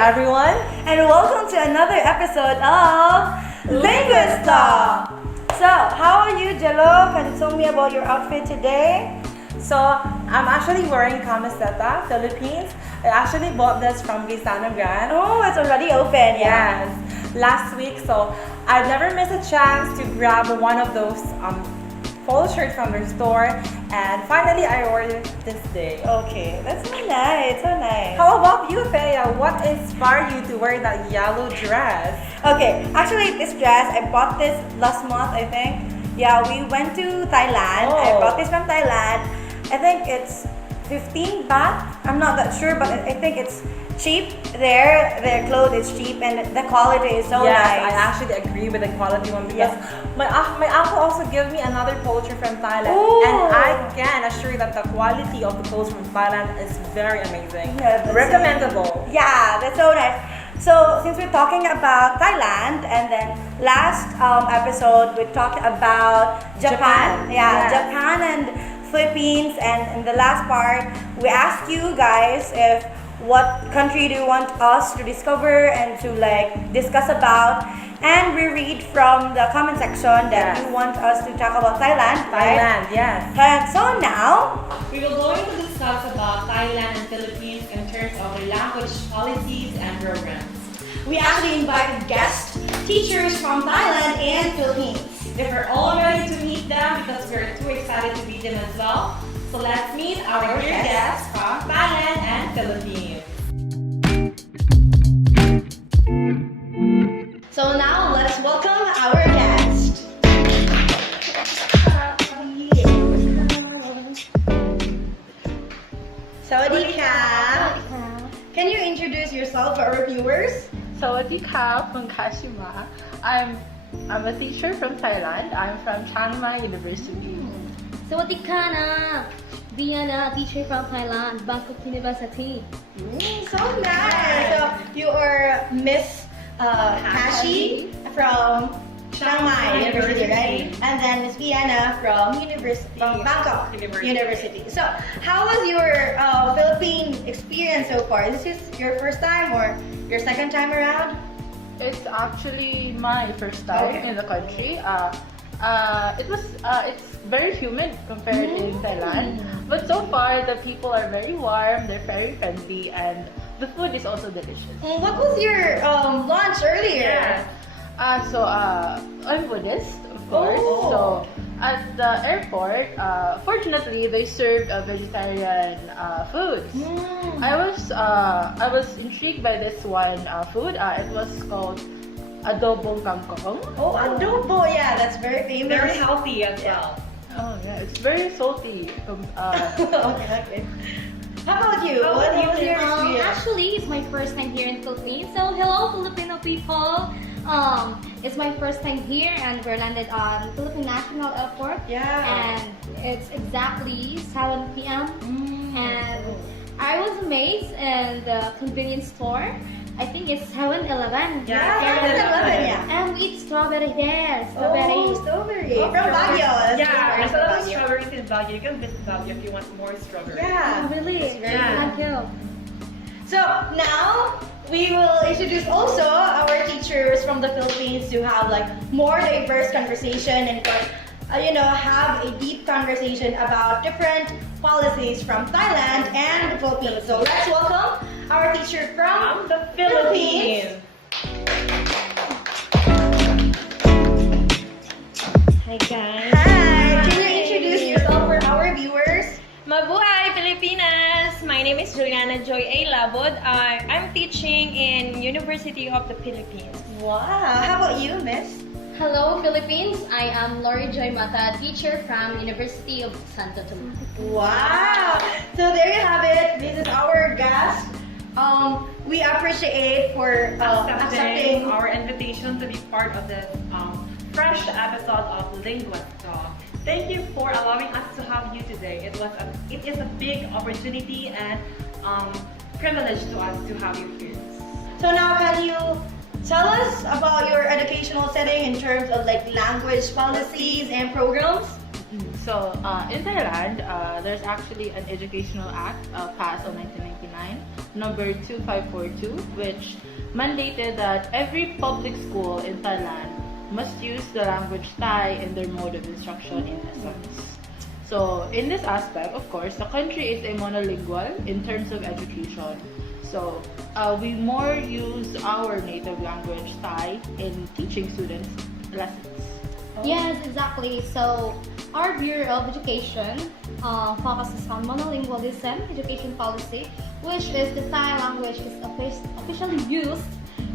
everyone, and welcome to another episode of LINGUISTAK. So, how are you, Jello? Can you tell me about your outfit today? so I'm actually wearing camiseta, Philippines. I actually bought this from Gisana brand. Oh, it's already open. Yes, last week. So I've never missed a chance to grab one of those polo shirts from their store, and finally I ordered this day. Okay, that's so nice. So nice. How about you, Thea? What inspired you to wear that yellow dress? Okay, actually, this dress I bought this last month. I think. Yeah, we went to Thailand. I bought this from Thailand. I think it's 15 baht. I'm not that sure, but I think it's cheap there. Their clothes is cheap and the quality is so Yes, nice. I actually agree with the quality one because my uncle also gave me another polo shirt from Thailand. Ooh. And I can assure you that the quality of the clothes from Thailand is very amazing. Yeah, that's Recommendable. Yeah, that's so nice. So since we're talking about Thailand, and then last episode we talked about Japan. Yes. Japan and Philippines, and in the last part we asked you guys if what country do you want us to discover and to like discuss about, and we read from the comment section that you want us to talk about Thailand, right? Thailand, yes. And so now We will going to discuss about Thailand and Philippines in terms of their language policies and programs. we actually invited guest teachers from Thailand and Philippines. If we're all ready to meet them because we're too excited to meet them as well. So let's meet our dear guests from Thailand and Philippines. So now let's welcome our guest. Sawadee-ka. Can you introduce yourself to our viewers? Sawadika from Kashima. I'm a teacher from Thailand. I'm from Chiang Mai University. Sawadika na! Diana, teacher from Thailand, Bangkok University. So nice. So you are Miss Kashi from Chiang Mai University, right? And then Miss Vienna from Bangkok University. So how was your Philippine experience so far? Is this your first time or your second time around? It's actually my first time in the country. It's very humid compared in Thailand, but so far the people are very warm. They're very friendly, and the food is also delicious. What was your lunch earlier? I'm Buddhist, of course. Oh. So at the airport, fortunately, they served a vegetarian foods. I was intrigued by this one food. It was called adobong kangkong. Oh, adobo. Yeah, that's very famous. Very healthy as well. Oh yeah, it's very salty. Okay. How about you? What was your experience? Actually, it's my first time here in Philippines. So, hello Filipino people. It's my first time here, and we're landed on Philippine National Airport. Yeah. And it's exactly 7 p.m. And I was amazed in the convenience store. I think it's 7-Eleven. Yeah, 7-Eleven, yeah. And we eat strawberry there. Oh, strawberry. From Baguio. Yeah, there's a lot of Baguio. strawberries in Baguio. You can visit Baguio if you want more strawberries. Yeah. Oh, really? Thank you. So now we will introduce also our teachers from the Philippines to have like more diverse conversation and have a deep conversation about different policies from Thailand and the Philippines. So let's welcome our teacher from The Philippines. Hi guys! Hi! Can you introduce yourself for our viewers? Mabuhay Pilipinas! My name is Juliana Joy A. Labod. I'm teaching in University of the Philippines. Wow! How about you, Miss? Hello Philippines, I am Lori Joy Mata, teacher from University of Santo Tomas. Wow! So there you have it. This is our guest. We appreciate for Accepting accepting. our invitation to be part of this fresh episode of LINGUISTAK. Thank you for allowing us to have you today. It is a big opportunity and privilege to us to have you here. So now can you tell us about your educational setting in terms of like language policies and programs? In Thailand, there's actually an educational act passed on 1999, number 2542, which mandated that every public school in Thailand must use the language Thai in their mode of instruction in lessons. So, in this aspect, of course, the country is a monolingual in terms of education. So, we more use our native language Thai in teaching students lessons. Yes, exactly. So our Bureau of Education focuses on monolingualism education policy, which is the Thai language is officially used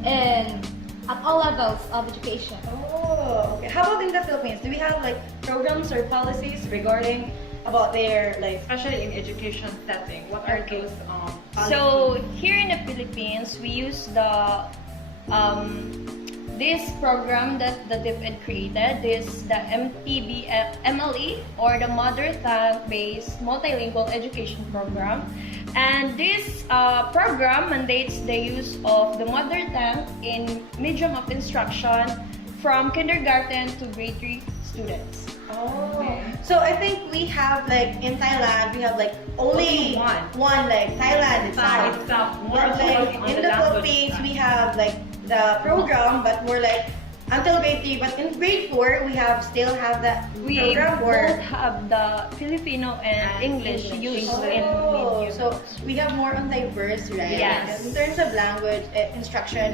in at all levels of education. Oh, okay. How about in the Philippines? Do we have like programs or policies regarding about their like? Especially in education setting, what are those So here in the Philippines, we use the this program that the DepEd created, this the MLE or the Mother Tongue Based Multilingual Education Program, and this program mandates the use of the mother tongue in medium of instruction from kindergarten to grade 3 students. Oh, so I think we have like in Thailand we have like only one like Thailand itself. more But like focused on in the language Philippines side. we have like the program, but more like until grade 3. But in grade 4 we still have the We program both have the Filipino and English used in medium. so we have more on diverse, right? Yes. In terms of language language instruction,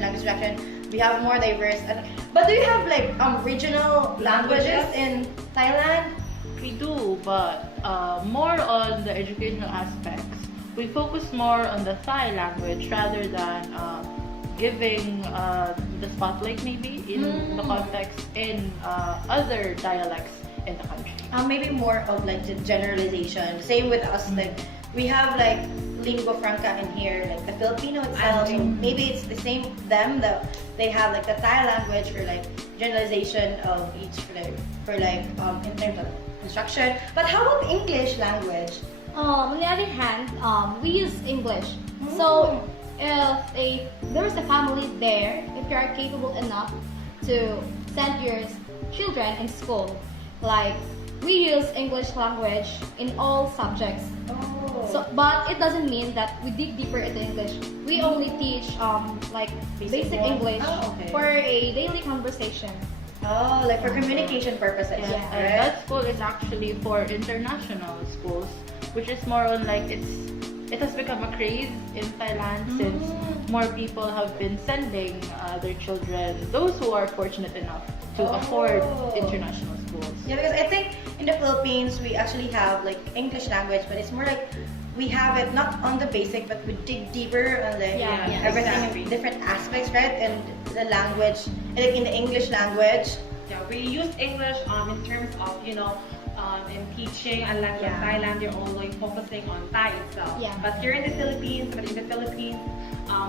we have more diverse. But do you have like regional languages in Thailand? We do, but more on the educational aspects. We focus more on the Thai language rather than giving the spotlight maybe in the context in other dialects in the country. Maybe more of like the generalization. Same with us, like we have like lingua franca in here, like the Filipino itself. So maybe it's the same they have like the Thai language for like generalization of each for like in terms of instruction. But how about English language? On the other hand, we use English. So if there's a family there, if you are capable enough to send your children in school, like we use English language in all subjects. So, but it doesn't mean that we dig deeper into English. We only teach like basic English for a daily conversation. Oh, like for communication purposes. Yeah. And Right? that school is actually for international schools, which is more on like it has become a craze in Thailand since more people have been sending their children, those who are fortunate enough to afford international schools. Yeah, because I think in the Philippines we actually have like English language, but it's more like we have it not on the basic, but we dig deeper on like everything, exactly. different aspects, right? And the language, like in the English language. Yeah, we use English in terms of in teaching, and like in Thailand, they're only focusing on Thai itself. Yeah. But here in the Philippines,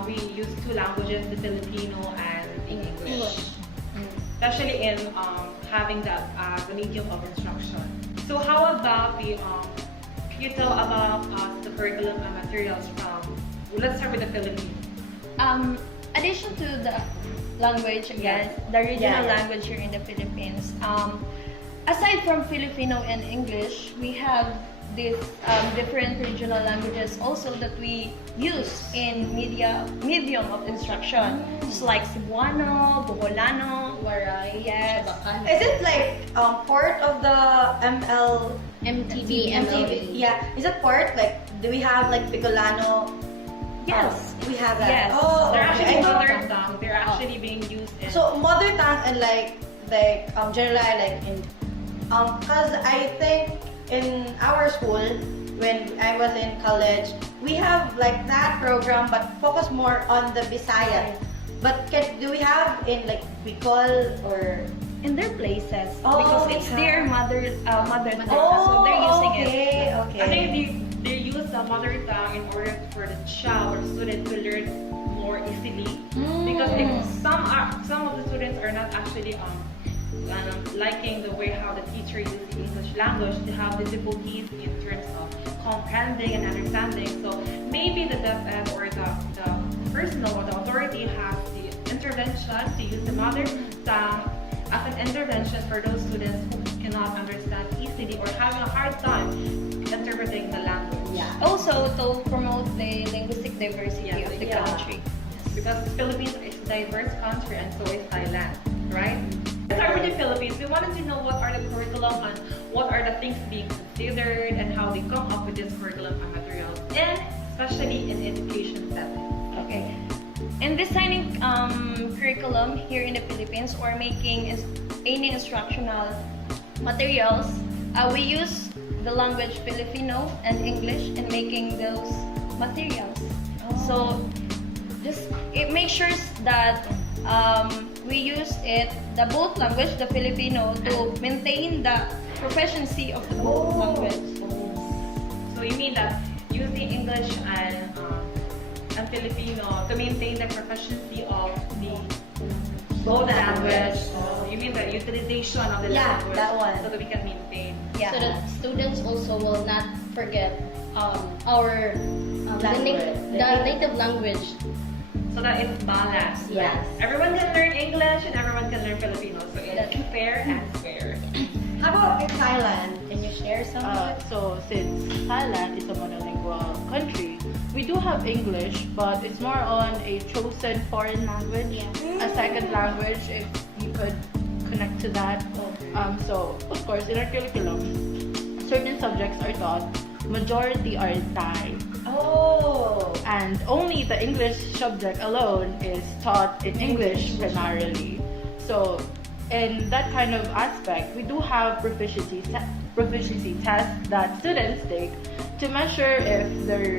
we use two languages, the Filipino and the English. Especially in having that as a medium of instruction. So how about can you tell about the curriculum and materials from, let's start with the Philippines. Addition to the language, again, the regional language here in the Philippines. Aside from Filipino and English, we have these different regional languages also that we use in medium of instruction. Just like Cebuano, Boholano, Waray, yes. Is it like part of the MTV. Yeah, is it part like do we have like Bicolano? Yes. We have that. Yes. Oh, They're okay. actually mother tongue. They're actually being used in. So mother tongue and like generally like in cause I think in our school when I was in college we have like that program but focus more on the Bisaya. But do we have in like Bicol or In their places, Oh, because we it's have- their mother tongue, so they're using it. Okay. I think they use the mother tongue in order for the child or student to learn more easily. Because if some of the students are not actually liking the way how the teacher uses the English language, they have difficulties in terms of comprehending and understanding. So maybe the DepEd or the personal or the authority has the intervention to use the mother tongue as an intervention for those students who can cannot understand easily or having a hard time interpreting the language. Also to promote the linguistic diversity Yes, of the yeah. country. Because the Philippines is a diverse country and so is Thailand, right? Let's start with the Philippines. We wanted to know what are the curriculum and what are the things being considered and how they come up with this curriculum and materials, and especially in education settings. Okay. In designing curriculum here in the Philippines or making any instructional materials, we use the language Filipino and English in making those materials. So just it makes sure that we use the both language, the Filipino, to maintain the proficiency of the both language. So you mean that using English and Filipino to maintain the proficiency of the both language. So you mean the utilization of the Yeah, language that one. so that we can maintain. Yeah. So that students also will not forget our the native language. So that it's balanced. Yes. Everyone can learn English and everyone can learn Filipino. So it's fair and square. How about in Thailand? Can you share some of it? So since Thailand is a monolingual country, we do have English, but it's more on a chosen foreign language, a second language if you could connect to that. So of course in our curriculum, certain subjects are taught, majority are Thai. Oh. And only the English subject alone is taught in English primarily. So in that kind of aspect, we do have proficiency tests that students take to measure if they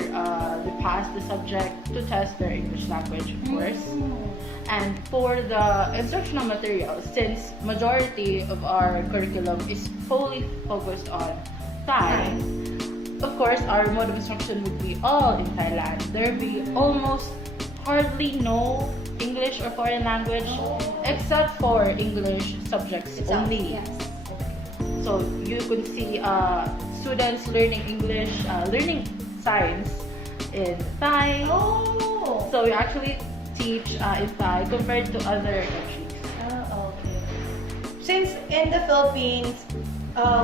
pass the subject, to test their English language, of course. And for the instructional materials, since majority of our curriculum is fully focused on Thai, of course, our mode of instruction would be all in Thailand. There would be almost hardly no English or foreign language, except for English subjects only. Yes. So you could see students learning English, learning science in Thai. Oh. So we actually teach in Thai compared to other countries. Okay. Since in the Philippines,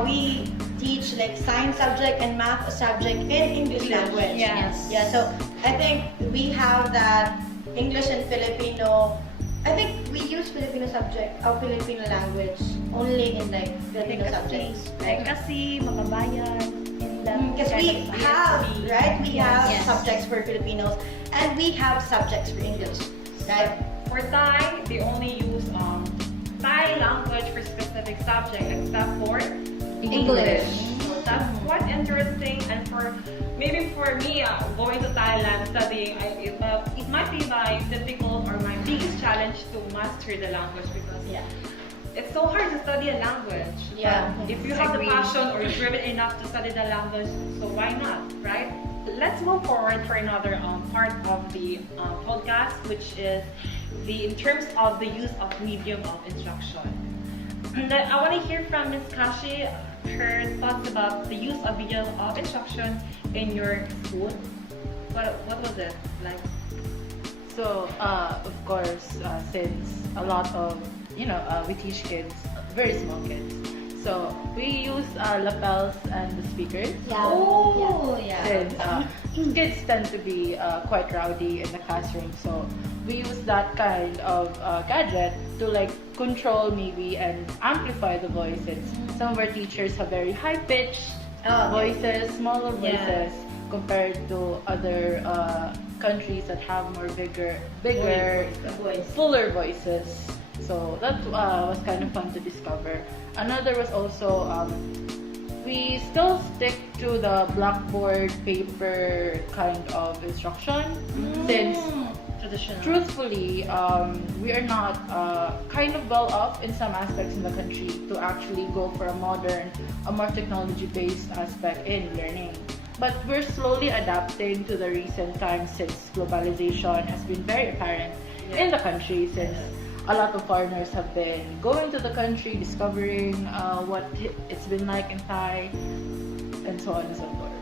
we teach like science subject and math subject in English language. Yes. Yeah. So I think we have that English and Filipino. I think we use Filipino subject or Filipino language only in like Filipino subjects. Like kasi, makabayan, in that Because we kind of- have, right? We have Yes. subjects for Filipinos and we have subjects for English, right? For Thai, they only use Thai language for specific subject except for English. So that's quite interesting, and maybe for me going to Thailand studying, it might be my difficult or my biggest challenge to master the language because it's so hard to study a language. Yeah. But if you have the passion or you're driven enough to study the language, so why not, right? Let's move forward for another part of the podcast, which is in terms of the use of medium of instruction. And then I want to hear from Ms. Kashi her thoughts about the use of medium of instruction in your school. What was it like? So of course, since a lot of we teach kids, very small kids. So we use lapels and the speakers. Oh, Since kids tend to be quite rowdy in the classroom, so we use that kind of gadget to like control maybe and amplify the voices. Some of our teachers have very high-pitched voices, smaller voices compared to other countries that have more bigger, fuller voices. So that was kind of fun to discover. Another was also we still stick to the blackboard paper kind of instruction since Traditional. truthfully we are not kind of well off in some aspects in the country to actually go for a more technology based aspect in learning. But we're slowly adapting to the recent times since globalization has been very apparent in the country, since a lot of foreigners have been going to the country, discovering what it's been like in Thai, and so on and so forth.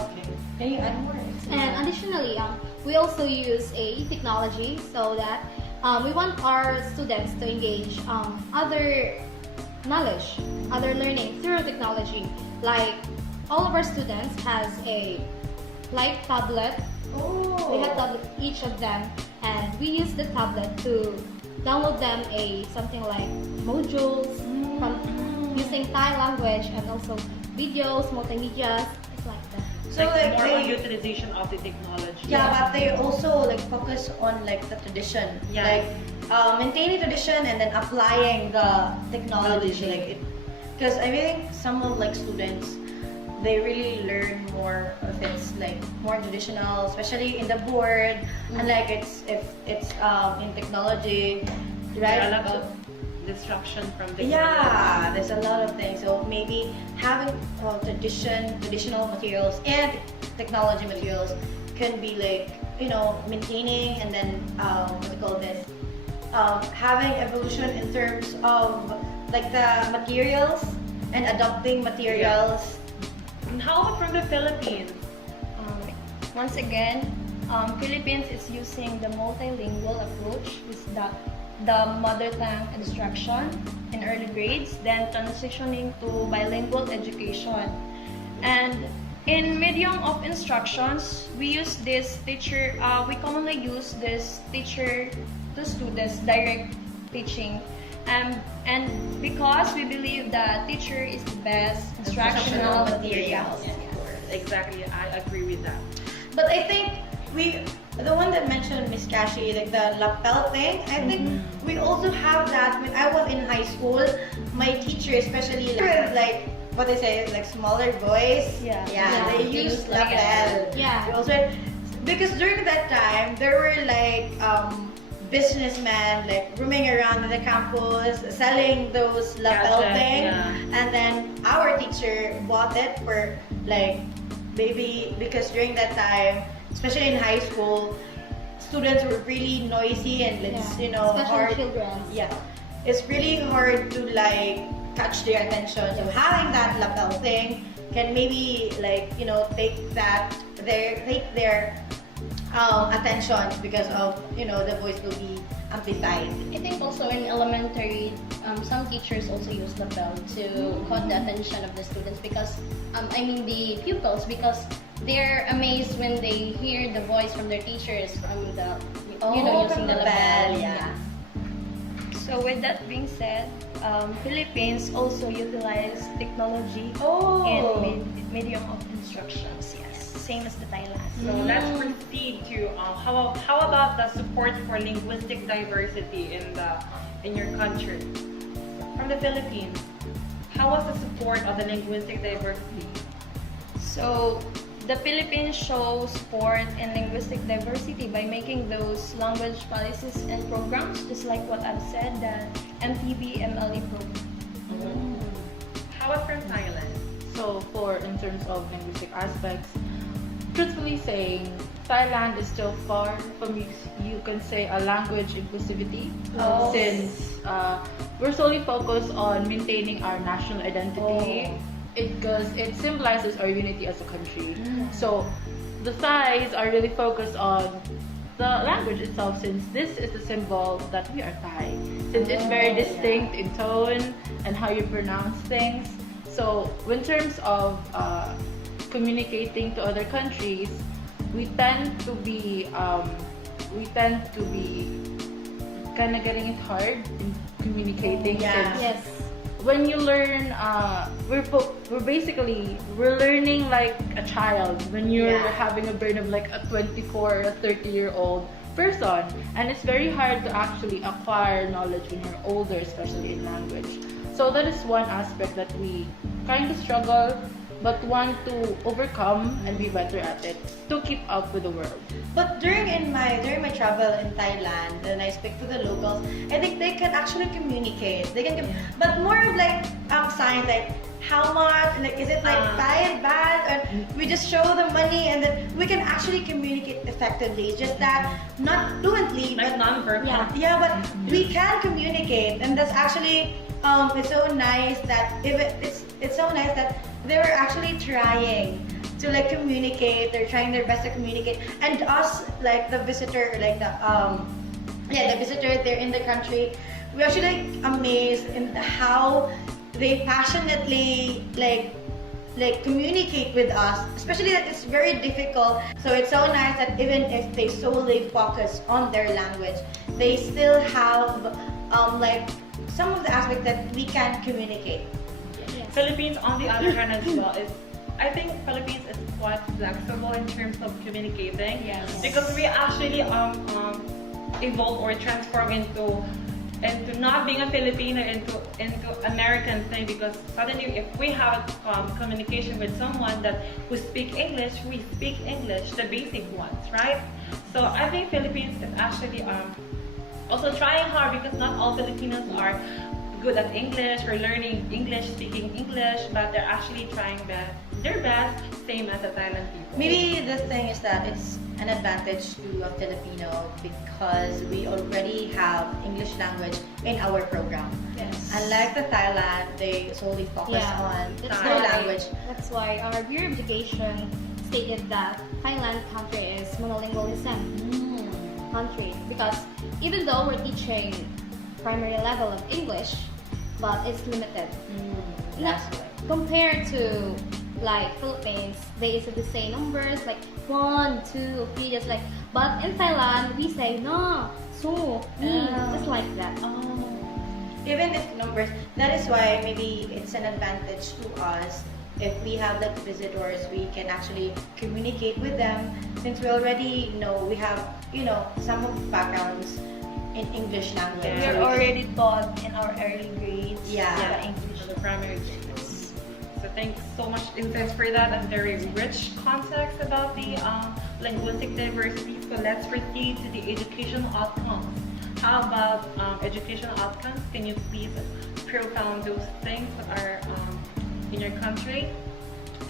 Okay. Can you add more? And additionally, we also use a technology so that we want our students to engage other knowledge, other learning through technology. Like all of our students has a like tablet. We have tablet each of them, and we use the tablet to download them a something like modules from using Thai language and also videos, multimedia. It's like that. So like like more on they, utilization of the technology. yeah, but they also like focus on like the tradition, Yeah. like maintaining tradition and then applying the technology, like it. Because I think some of like students, they really learn more of it's like more traditional, especially in the board, and like if it's in technology, right? There are a lot of distraction from the Yeah, there's a lot of things. So maybe having traditional materials and technology materials can be like, you know, maintaining and then what do you call this? Having evolution in terms of like the materials and adopting materials. And how about from the Philippines? Once again, Philippines is using the multilingual approach with the mother tongue instruction in early grades, then transitioning to bilingual education. And in medium of instructions, we use this teacher, we commonly use this teacher to students direct teaching. And because we believe that teacher is the best instructional materials. Exactly, I agree with that. But I think the one that mentioned Miss Kashi, like the lapel thing, I think we also have that when I was in high school. My teacher, especially like what they say, like smaller boys, Yeah. they use lapel. Yeah. We also, because during that time there were like businessmen like roaming around the campus selling those lapel Gadgets, thing, yeah. and then our teacher bought it for like maybe because during that time, especially in high school, students were really noisy and Yeah. you know, Especially hard. children. Yeah, it's really hard to like catch their attention. So having that lapel thing can maybe like, you know, take their attention because of, you know, the voice will be amplified. I think also in elementary, some teachers also use the bell to caught the attention of the students because, the pupils, because they're amazed when they hear the voice from their teachers from the, using the bell. Yeah. So with that being said, Philippines also utilize technology in medium of instructions. Yes, same as the Thailand. So let's proceed to how about the support for linguistic diversity in your country? From the Philippines, how was the support of the linguistic diversity? So the Philippines shows support in linguistic diversity by making those language policies and programs, just like what I've said, the MTB MLE program. How about from Thailand? So in terms of linguistic aspects, truthfully saying, Thailand is still far from you can say a language inclusivity, since we're solely focused on maintaining our national identity because it symbolizes our unity as a country. So the Thais are really focused on the language itself, since this is the symbol that we are Thai, since it's very distinct in tone and how you pronounce things. So in terms of communicating to other countries, we tend to be kind of getting it hard in communicating. Yeah. Since Yes. when you learn, we're learning like a child when you're having a brain of like a 24 or a 30-year-old person, and it's very hard to actually acquire knowledge when you're older, especially in language. So that is one aspect that we kind of struggle but want to overcome and be better at it to keep up with the world. But during my travel in Thailand, and I speak to the locals, I think they can actually communicate. They can, but more of like signs, like how much, like is it like Thai bad, and we just show the money, and then we can actually communicate effectively. It's just that not fluently, Like but non-verbal. yeah, but we can communicate, and that's actually it's so nice that it's so nice that they were actually trying to like communicate. They're trying their best to communicate, and us like the visitor, like the visitor there in the country, we're actually like amazed in how they passionately communicate with us, especially that it's very difficult. So it's so nice that even if they solely focus on their language, they still have like some of the aspects that we can communicate. Philippines, on the other hand, as well, I think Philippines is quite flexible in terms of communicating. Yes. Because we actually evolve or transform into not being a Filipino into American thing, because suddenly if we have communication with someone who speak English, we speak English, the basic ones, right? So I think Philippines is actually also trying hard, because not all Filipinos are good at English or learning English, speaking English, but they're actually trying their best, same as the Thailand people. Maybe the thing is that it's an advantage to a Filipino because we already have English language in our program. Yes. Unlike the Thailand, they solely focus on That's Thai why- language. That's why our Bureau of Education stated that Thailand country is monolingualism country, because even though we're teaching primary level of English, but it's limited. Not compared to like Philippines, they easily say numbers like 1, 2, 3, just like. But in Thailand, we say na, so, ni, just like that. Even if numbers, that is why maybe it's an advantage to us. If we have like visitors, we can actually communicate with them, since we already know we have, some of the backgrounds in English language. Yeah. We are already taught in our early grades Yeah. the English. The primary grades. So thanks so much, insights, for that, and very rich context about the linguistic diversity. So let's proceed to the educational outcomes. How about educational outcomes? Can you please propound those things that are in your country,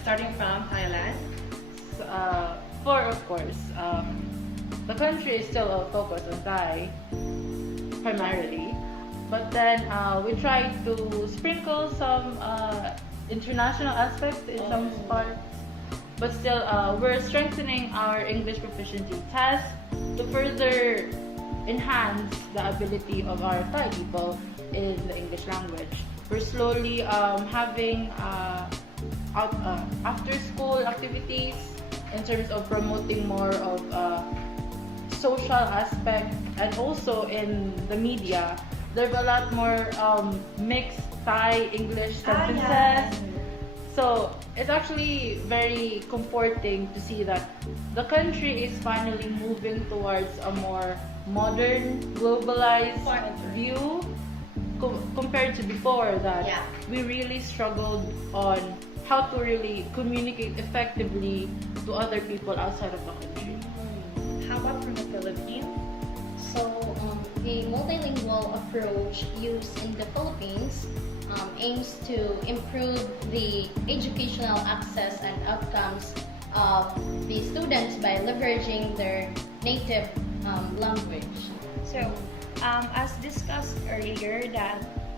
starting from Thailand? Of course, the country is still focused on Thai primarily, but then we try to sprinkle some international aspects in some parts, but still we're strengthening our English proficiency test to further enhance the ability of our Thai people in the English language. We're slowly having after-school activities in terms of promoting more of social aspect, and also in the media, there's a lot more mixed Thai English sentences. So it's actually very comforting to see that the country is finally moving towards a more modern, globalized view compared to before, that we really struggled on how to really communicate effectively to other people outside of the country. How about from the Philippines? So, the multilingual approach used in the Philippines aims to improve the educational access and outcomes of the students by leveraging their native language. So, as discussed earlier, that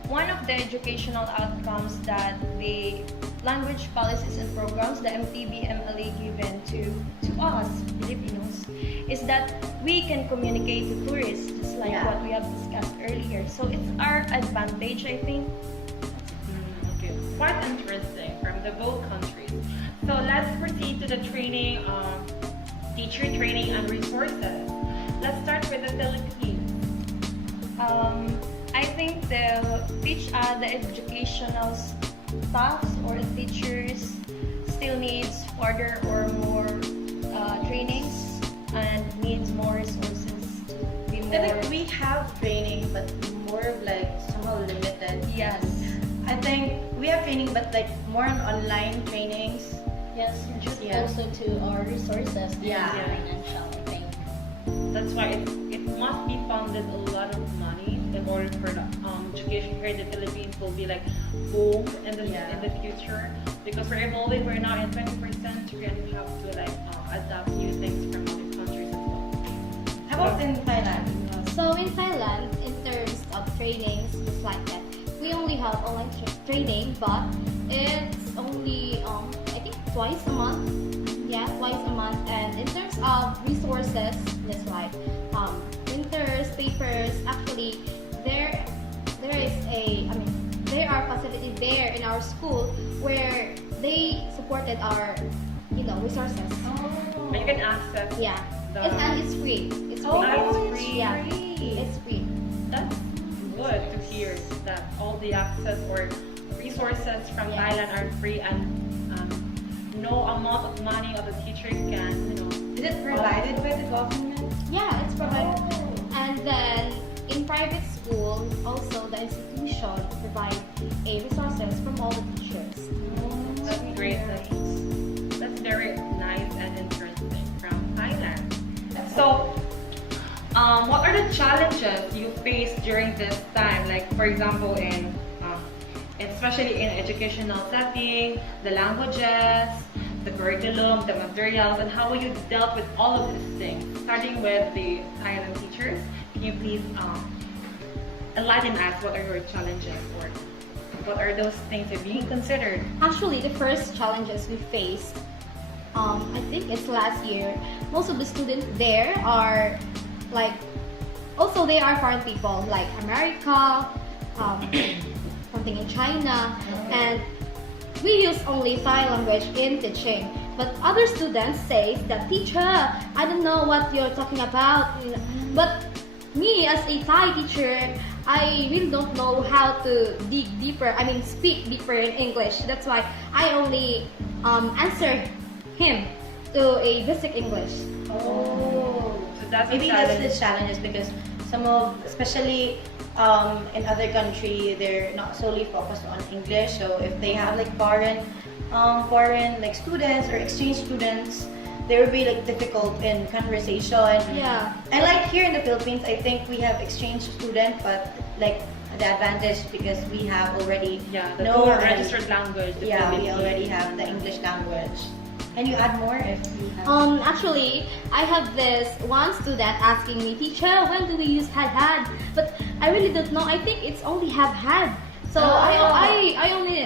one of the educational outcomes that the language policies and programs, the MTB-MLA given to us Filipinos, is that we can communicate to tourists, just like what we have discussed earlier. So it's our advantage, I think. Okay, quite interesting from the both countries. So let's proceed to the training, teacher training and resources. Let's start with the Philippines. I think the educational staffs or teachers still needs further or more trainings and needs more resources to be I think more. we have training, but more of like somehow limited. Yes. I think we have training, but like more on online trainings. Yes, just Yeah. also to our resources and Yeah. financial, I think. That's why it must be funded a lot of money in order for the education here in the Philippines will be like boom in the future, because we're evolving. We're now in 21st century, and we have to like adapt new things from other countries as well. How about in Thailand? So in Thailand, in terms of trainings, just like that, we only have online training, but it's only I think twice a month. Yeah, twice a month. And in terms of resources, just like printers, papers, actually there are facilities there our school where they supported our, resources. But you can access. Yeah. The- And it's free. It's free. Oh, it's free. Yeah. It's free. That's good to hear that all the access or resources from Yes. Thailand are free and no amount of money of the teacher can, Is it provided by the government? Yeah, it's provided. And then in private school, also the institution provide a resources from all the teachers. That's great. That's very nice and interesting from Thailand. So, what are the challenges you face during this time? Like, for example, especially in educational setting, the languages, the curriculum, the materials, and how you dealt with all of these things. Starting with the Thailand teachers, can you please enlighten us what are your challenges or what are those things that are being considered? Actually, the first challenges we faced, I think it's last year. Most of the students there are also they are foreign people, like America, something in China, and we use only Thai language in teaching. But other students say that, teacher, I don't know what you're talking about. But me as a Thai teacher, I really don't know how to dig deeper. Speak deeper in English. That's why I only answer him to a basic English. Oh. So that's Maybe a that's challenge. the challenge is because especially in other country, they're not solely focused on English. So if they have like foreign like students or exchange students, they will be like difficult in conversation. Yeah. And like here in the Philippines, I think we have exchange student, but like the advantage because we have already The know two and- registered language. the Yeah, we Philippines. already have the English language. Can you add more if you have? Actually, I have this one student asking me, teacher, when do we use had? But I really don't know. I think it's only have. So I only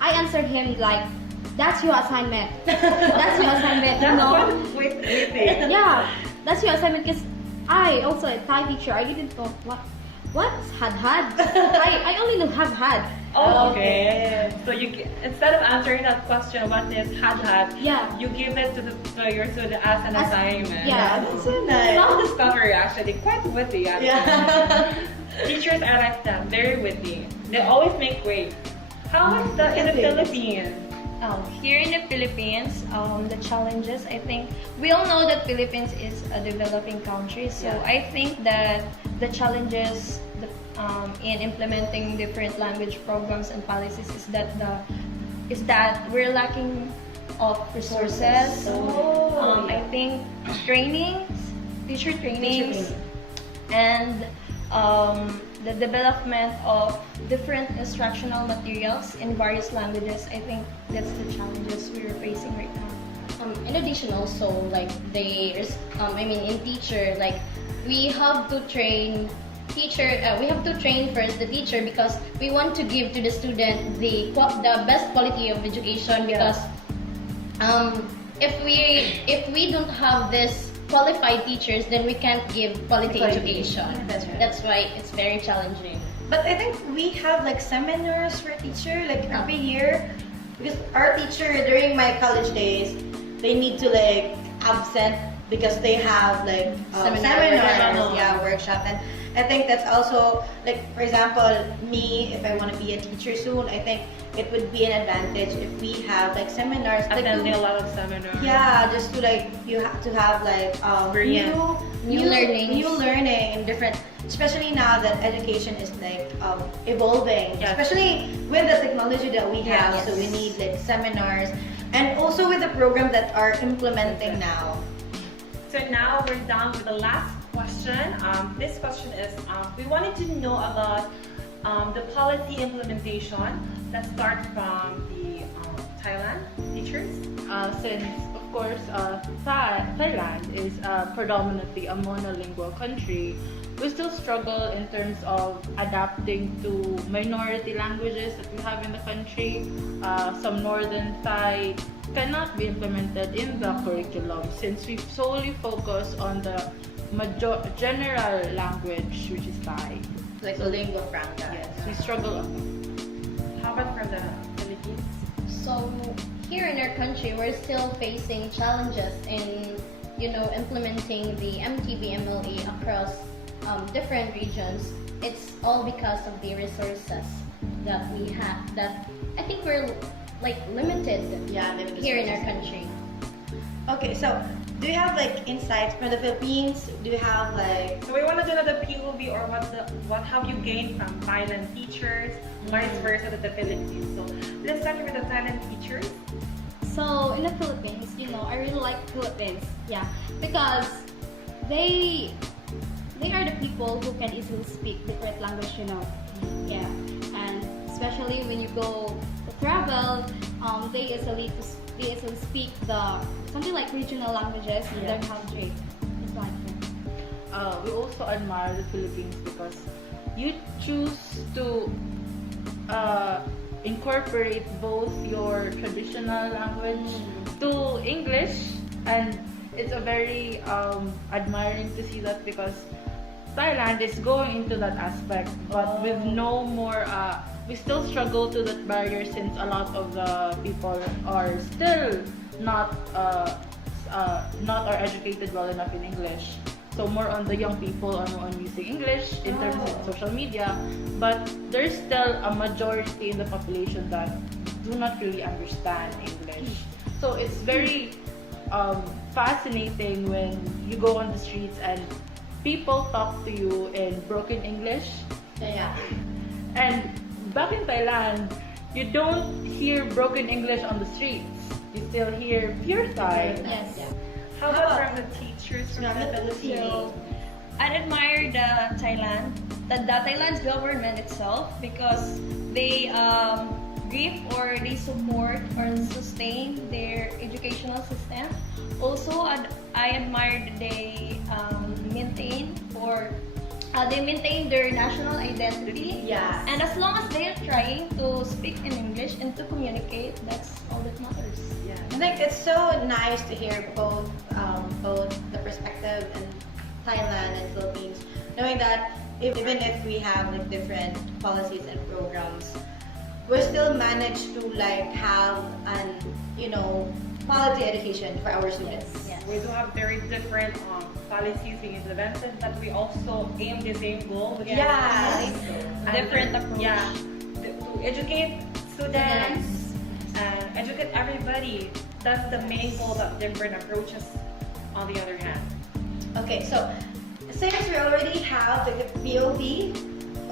I answered him like, that's your assignment. That's your assignment. That's No. what waiting. Yeah, that's your assignment because I also a Thai teacher. I didn't know what's had. I only know have. Oh, okay. So instead of answering that question, what is had? Yeah. You give it to your student as an assignment. Yeah. That's so nice. Some discovery actually quite witty. Yeah. Teachers are like that, very witty. They always make way. How is that in the Philippines? Here in the Philippines, the challenges, I think, we all know that Philippines is a developing country, so I think that the challenges in implementing different language programs and policies is that we're lacking of resources. I think teacher trainings, and the development of different instructional materials in various languages. I think that's the challenges we're facing right now. In addition, also like in teacher, like we have to train we have to train first the teacher because we want to give to the student the best quality of education. Because if we don't have this qualified teachers, then we can't give quality education. That's right. That's why it's very challenging. But I think we have like seminars for teacher like every year because our teacher during my college days they need to like absent because they have like seminars, workshop, and I think that's also like for example me if I want to be a teacher soon, I think it would be an advantage if we have like seminars Attending a lot of seminars. yeah, just to like you have to have like New learnings. new learning and different, especially now that education is like evolving, Yes. especially with the technology that we have. Yes. So we need like seminars and also with the program that are implementing now. So now we're down to the last question. This question is, we wanted to know about the policy implementation. Let's start from the Thailand teachers. Since, of course, Thailand is predominantly a monolingual country, we still struggle in terms of adapting to minority languages that we have in the country. Some Northern Thai cannot be implemented in the curriculum since we solely focus on the general language, which is Thai. Like the lingua franca. Yes, we struggle on that. How about from the Philippines? So here in our country, we're still facing challenges in, implementing the MTV-MLE across different regions. It's all because of the resources that we have. That I think we're like limited. Limited here in our resources. country. Okay, so do you have like insights from the Philippines? Do you have like So we want to know the POV or what have you gained from Thailand teachers, vice versa to the Philippines. So let's start with the Thailand teachers. So in the Philippines, I really like Philippines. Yeah, because they are the people who can easily speak different language. Yeah, and especially when you go to travel, they easily speak the something like regional languages in their country. It's like that. We also admire the Philippines because you choose to incorporate both your traditional language to English, and it's a very admiring to see that because Thailand is going into that aspect, but with no more. We still struggle to that barrier since a lot of the people are still not educated well enough in English. So more on the young people on using English in terms of social media, but there's still a majority in the population that do not really understand English. So it's very fascinating when you go on the streets and people talk to you in broken English. yeah? And back in Thailand, you don't hear broken English on the streets. You still hear pure Thai. Yes. How about from the teachers from the Philippines? So, I admire the Thailand's government itself because they give or they support or sustain their educational system. Also, I admire that they maintain their national identity. Yeah. And as long as they are trying to speak in English and to communicate, that's all that matters. I think it's so nice to hear both the perspective in Thailand and Philippines, knowing that even if we have like different policies and programs, we still manage to like have an quality education for our students. Yes. We do have very different policies being implemented, but we also aim the same goal. Which is Different approach. Yeah, to educate students and educate everybody. That's the main goal, but different approaches on the other hand. Okay, so since we already have the POV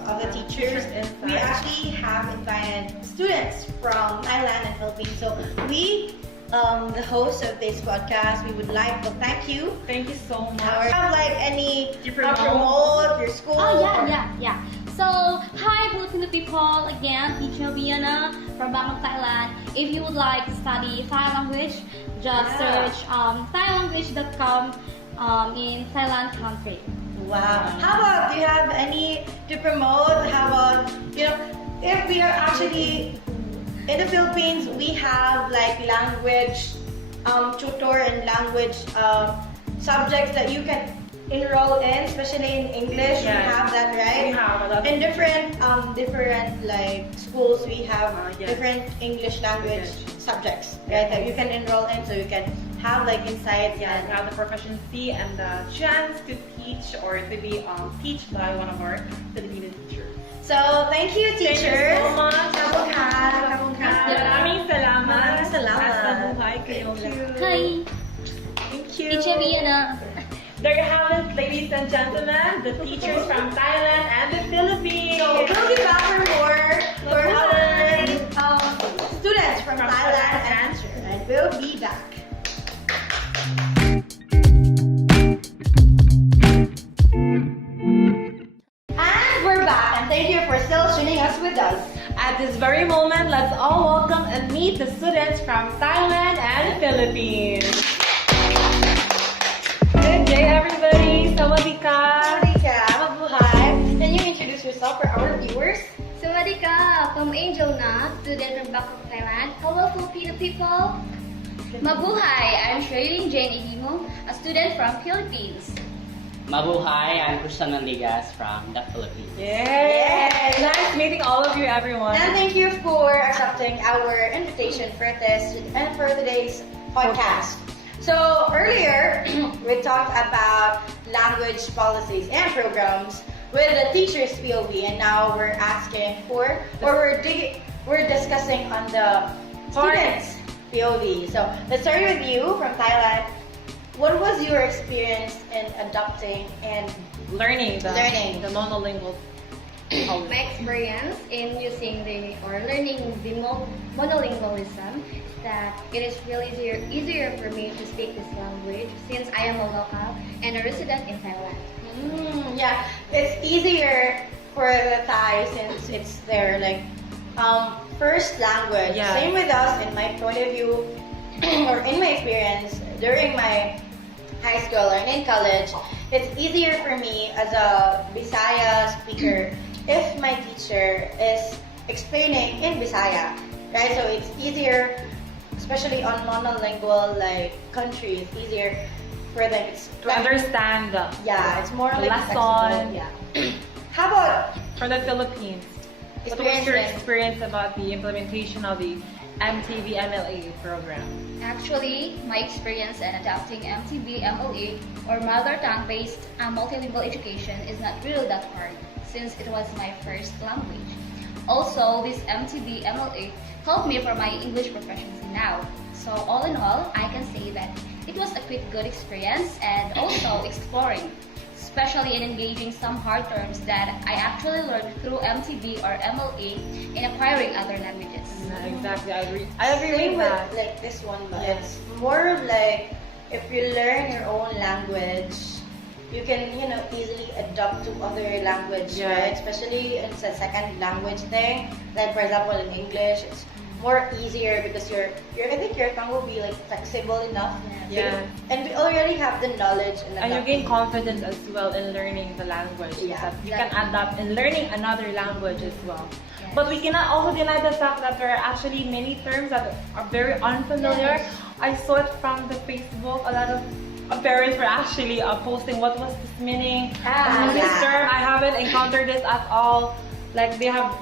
of the teachers, inside. we actually have invited students from Thailand and Philippines. So we, the host of this podcast, we would like to thank you. Thank you so Or much. have like any You promote? promote your school? Oh or- yeah. So hi Filipino people, again Teacher Vienna from Bangkok, Thailand. If you would like to study Thai language, just search thailanguage.com in Thailand country. Wow. How about, do you have any to promote? How about, if we are actually in the Philippines, we have like language tutor and language subjects that you can enroll in, especially in English. Yeah. We have that, right? We have a lot. In different like schools, we have Yes. different English language Yes. subjects, right? That you can enroll in, so you can have like insights Yeah, and we have the proficiency and the chance to teach or to be taught by one of our Filipino teachers. So, thank you, Thank you teachers. so much. Kabungkat. Maraming salamat. Maraming salamat. At mabuhay kayo. Hi, Thank you. Teacher Vienna. There you have it, ladies and gentlemen, the teachers from Thailand and the Philippines. So, we'll be back for more for our students from Thailand and we'll be back. And we're back, and thank you for still tuning us with us. At this very moment, let's all welcome and meet the students from Thailand and Philippines. Good day, everybody. Sawadee ka. Mabuhay. Can you introduce yourself for our viewers? Sawadika! From Angel na, student from Bangkok, Thailand. Hello, Filipino people! Mabuhay! I'm Shirley Jane Ihimo, a student from Philippines. Mabuhay, I'm Christian Manligas from the Philippines. Yay! Nice meeting all of you, everyone. And thank you for accepting our invitation for this and for today's podcast. So earlier, we talked about language policies and programs with the teacher's POV, and now we're asking for, or we're discussing on the students' POV. So let's start with you from Thailand. What was your experience in adopting and learning the monolingual My experience in using or learning the monolingualism is that it is really easier for me to speak this language since I am a local and a resident in Thailand. Yeah, it's easier for the Thai since it's their first language. Yeah. Same with us, in my point of view, or in my experience during my high school or in college, it's easier for me as a Bisaya speaker if my teacher is explaining in Bisaya, right? So it's easier, especially on monolingual countries, it's easier for them to understand the it's more the flexible. lesson. Yeah. How about For the Philippines, what was your experience about the implementation of the MTV MLA program? Actually, my experience in adopting MTB MLA or mother tongue-based multilingual education is not really that hard since it was my first language. Also, this MTB MLA helped me for my English proficiency now. So all in all, I can say that it was a quick good experience and also exploring, especially in engaging some hard terms that I actually learned through MTB or MLA in acquiring other languages. Exactly, I agree with that. Like this one, but it's more like if you learn your own language, you can easily adapt to other language, right? Especially it's a second language thing. Like for example, in English, it's more easier because I think your tongue will be flexible enough. Yeah. And we already have the knowledge And you gain confidence as well in learning the language. Yeah, That you can adapt in learning another language as well. But we cannot also deny the fact that there are actually many terms that are very unfamiliar. I saw it from the Facebook. A lot of parents were actually posting what was this meaning. This term, I haven't encountered this at all. Like they have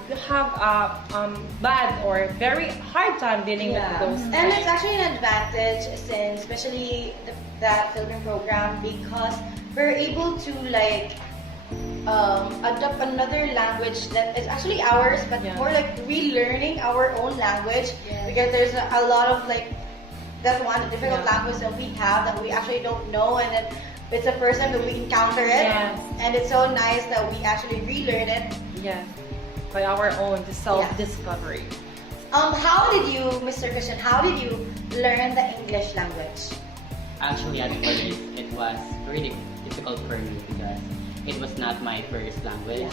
bad or very hard time dealing with those. And it's actually an advantage since especially that Philippine program because we're able to adopt another language that is actually ours, but more like relearning our own language because there's a lot of that one difficult language that we have that we actually don't know, and then it's the first time that we encounter it, and it's so nice that we actually relearn it. Yes, by our own self-discovery. How did you, Mr. Christian, how did you learn the English language? Actually, at first, it was really difficult for me because it was not my first language.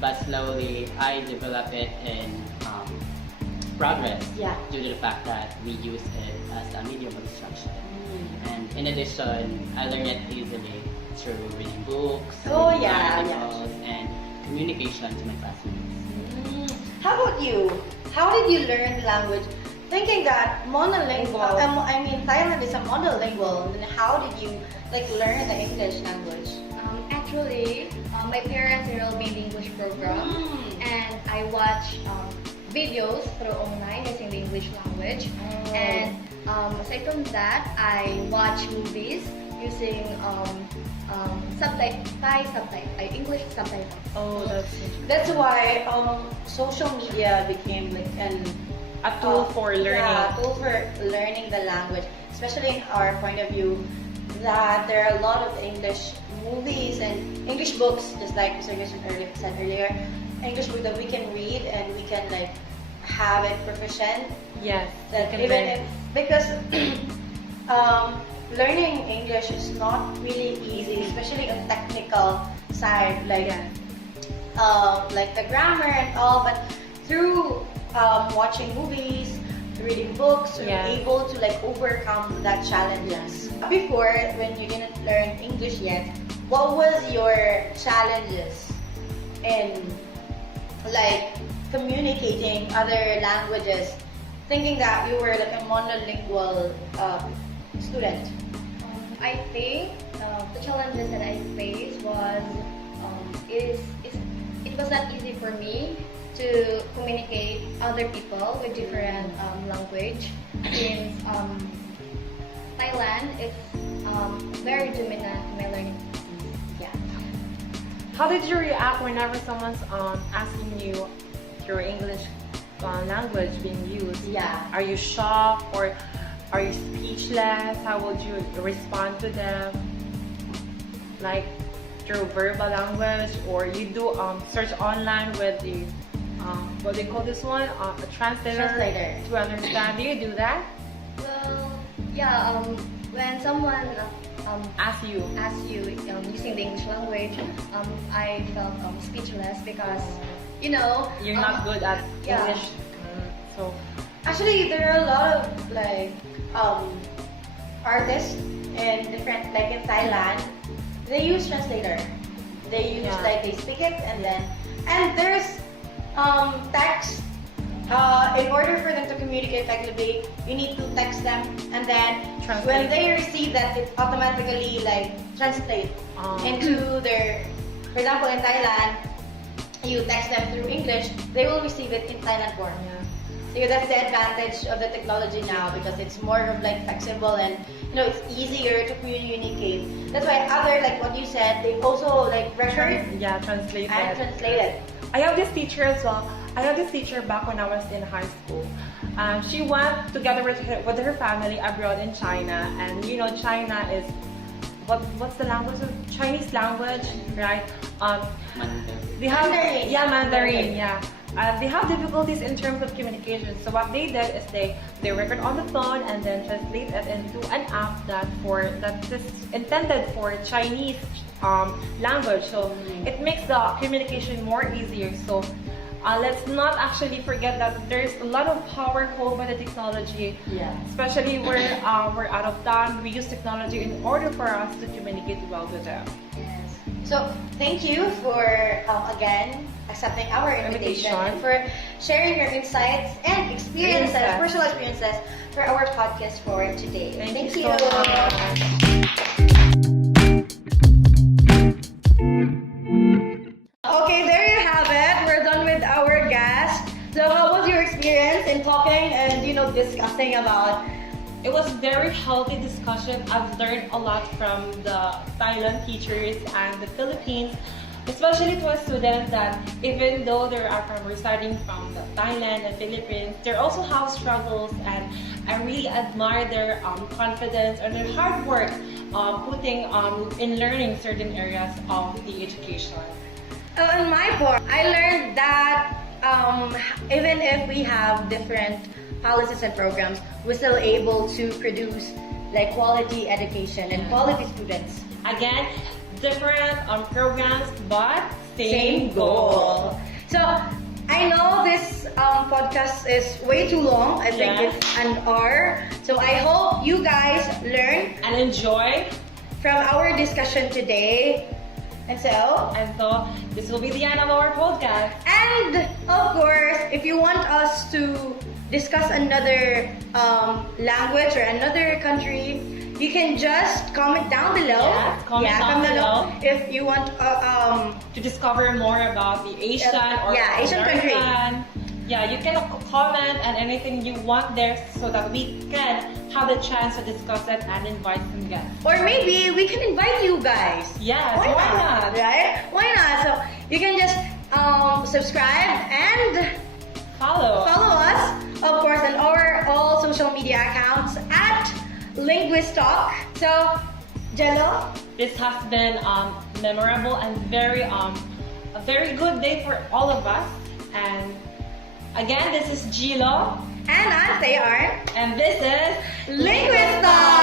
But slowly, I developed it in progress due to the fact that we use it as a medium of instruction. And in addition, I learned it easily through reading books, articles, and communication to my classmates. How about you? How did you learn the language? Thinking that monolingual, Thailand is a monolingual, then how did you learn the English language? Actually, my parents enrolled me in the English program, and I watch videos through online using the English language. And aside from that, I watch movies using English subtitles. Oh, That's why social media became a tool for learning. Yeah, a tool for learning the language, especially in our point of view that there are a lot of English movies and English books, just like Mr. Christian said earlier, English book that we can read and we can have it proficient. Yes, because learning English is not really easy, especially on technical side, like the grammar and all. But through watching movies, reading books, you're able to overcome that challenges. Before, when you didn't learn English yet, what was your challenges in communicating other languages, thinking that you were a monolingual student? I think the challenges that I faced was it was not easy for me to communicate other people with different language since Thailand is very dominant in my learning. Yeah. How did you react whenever someone's asking you your English language being used? Yeah. Are you shocked or are you speechless? How would you respond to them? Like through verbal language, or you do search online with the what do you call this one? A translator to understand. Do you do that? Well, yeah. When someone Ask you. using the English language, I felt speechless because You're not good at yeah. English. So Actually, there are a lot of like artists in different, like in Thailand, they use translator. They use like they speak it and there's text. In order for them to communicate effectively, you need to text them, and then when they receive that, it automatically like translate into their. For example, in Thailand, you text them through English, they will receive it in Thailand form. So that's the advantage of the technology now, because it's more of like flexible and it's easier to communicate. That's why other, like what you said, they also like record translate and translate it. I have this teacher as well. I had this teacher back when I was in high school. She went together with her family abroad in China, and China is what's the language of Chinese language, right? They have Mandarin. They have difficulties in terms of communication. So what they did is they record on the phone and then translate it into an app that is intended for Chinese language. So it makes the communication more easier. So let's not actually forget that there's a lot of power held by the technology. Especially we're out of time. We use technology in order for us to communicate well with them. Yes. So thank you for again accepting our invitation and for sharing your insights and experiences, personal experiences for our podcast for today. Thank you. So much. Okay, there you have it. We're done with our guest. So how was your experience in talking and discussing about? It was very healthy discussion. I've learned a lot from the Thailand teachers and the Philippines, especially to a student that even though they are residing from the Thailand and Philippines, they also have struggles, and I really admire their confidence and their hard work putting in learning certain areas of the education. On my part, I learned that even if we have different policies and programs, we're still able to produce like quality education and quality students. Again, different programs, but same goal. So I know this podcast is way too long. I think it's an hour. So I hope you guys learn and enjoy from our discussion today. And so this will be the end of our podcast. And of course, if you want us to discuss another language or another country, you can just comment down below. Comment down below. If you want to discover more about the Asian or Asian country. You can comment and anything you want there so that we can have the chance to discuss it and invite some guests. Or maybe we can invite you guys. Yes, why not? Right? Why not? So you can just subscribe and follow us, of course, on our all social media accounts at LINGUISTALK. So, Jello, this has been memorable and a very good day for all of us. And again, this is Gilo. And I'm Sayar. And this is LINGUISTALK.